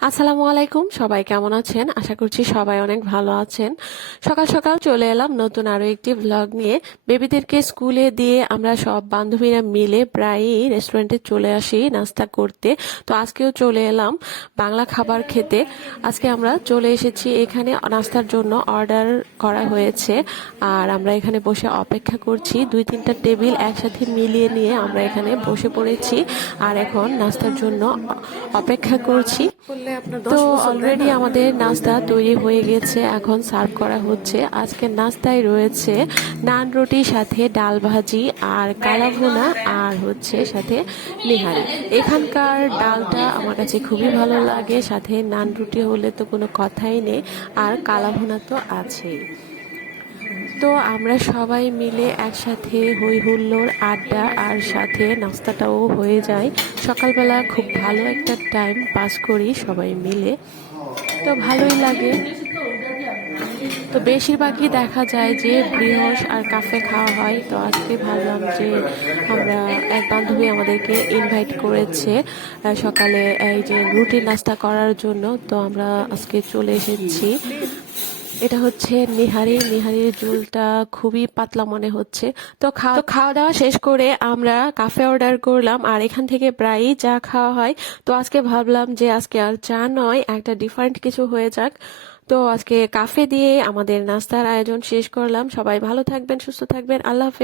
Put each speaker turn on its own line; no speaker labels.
আসসালামু আলাইকুম, সবাই কেমন আছেন? আশা করছি সবাই অনেক ভালো আছেন। সকাল সকাল চলে এলাম নতুন আরও একটি ভ্লগ নিয়ে। বেবিদেরকে স্কুলে দিয়ে আমরা সব বান্ধবীরা মিলে প্রায়ই রেস্টুরেন্টে চলে আসি নাস্তা করতে। তো আজকেও চলে এলাম বাংলা খাবার খেতে। আজকে আমরা চলে এসেছি এখানে নাস্তার জন্য অর্ডার করা হয়েছে। আর আমরা এখানে বসে অপেক্ষা করছি। দুই তিনটা টেবিল একসাথে মিলিয়ে নিয়ে আমরা এখানে বসে পড়েছি। আর এখন নাস্তার জন্য অপেক্ষা করছি। তো অলরেডি আমাদের নাস্তা তৈরি হয়ে গেছে এখন সার্ভ করা হচ্ছে। আজকের নাস্তায় রয়েছে নান রুটির সাথে ডাল ভাজি আর কালা ভুনা আর হচ্ছে সাথে নিহারি এখানকার ডালটা আমার কাছে খুবই ভালো লাগে সাথে নান রুটি হলে তো কোনো কথাই নেই আর কালা ভুনা তো আছেই। তো আমরা সবাই মিলে একসাথে হই হুল্লোড় আড্ডা আর সাথে নাস্তাটাও হয়ে যায়। সকালবেলা খুব ভালো একটা টাইম পাস করি সবাই মিলে। তো ভালোই লাগে। তো বেশিরভাগই দেখা যায় যে বৃহস আর কাফে খাওয়া হয়। তো আজকে ভাবলাম যে আমরা এক বান্ধবী আমাদেরকে ইনভাইট করেছে সকালে এই যে রুটি নাস্তা করার জন্য। তো আমরা আজকে চলে এসেছি। এটা হচ্ছে নিহারি নিহারির ঝুলটা খুবই পাতলা মনে হচ্ছে। তো খাওয়া খাওয়া দাওয়া শেষ করে আমরা কাফে অর্ডার করলাম, আর এখান থেকে প্রায়ই চা খাওয়া হয়। তো আজকে ভাবলাম যে আজকে আর চা নয়, একটা ডিফারেন্ট কিছু হয়ে যাক। তো আজকে কাফে দিয়ে আমাদের নাস্তার আয়োজন শেষ করলাম। সবাই ভালো থাকবেন, সুস্থ থাকবেন। আল্লাহ হাফেজ।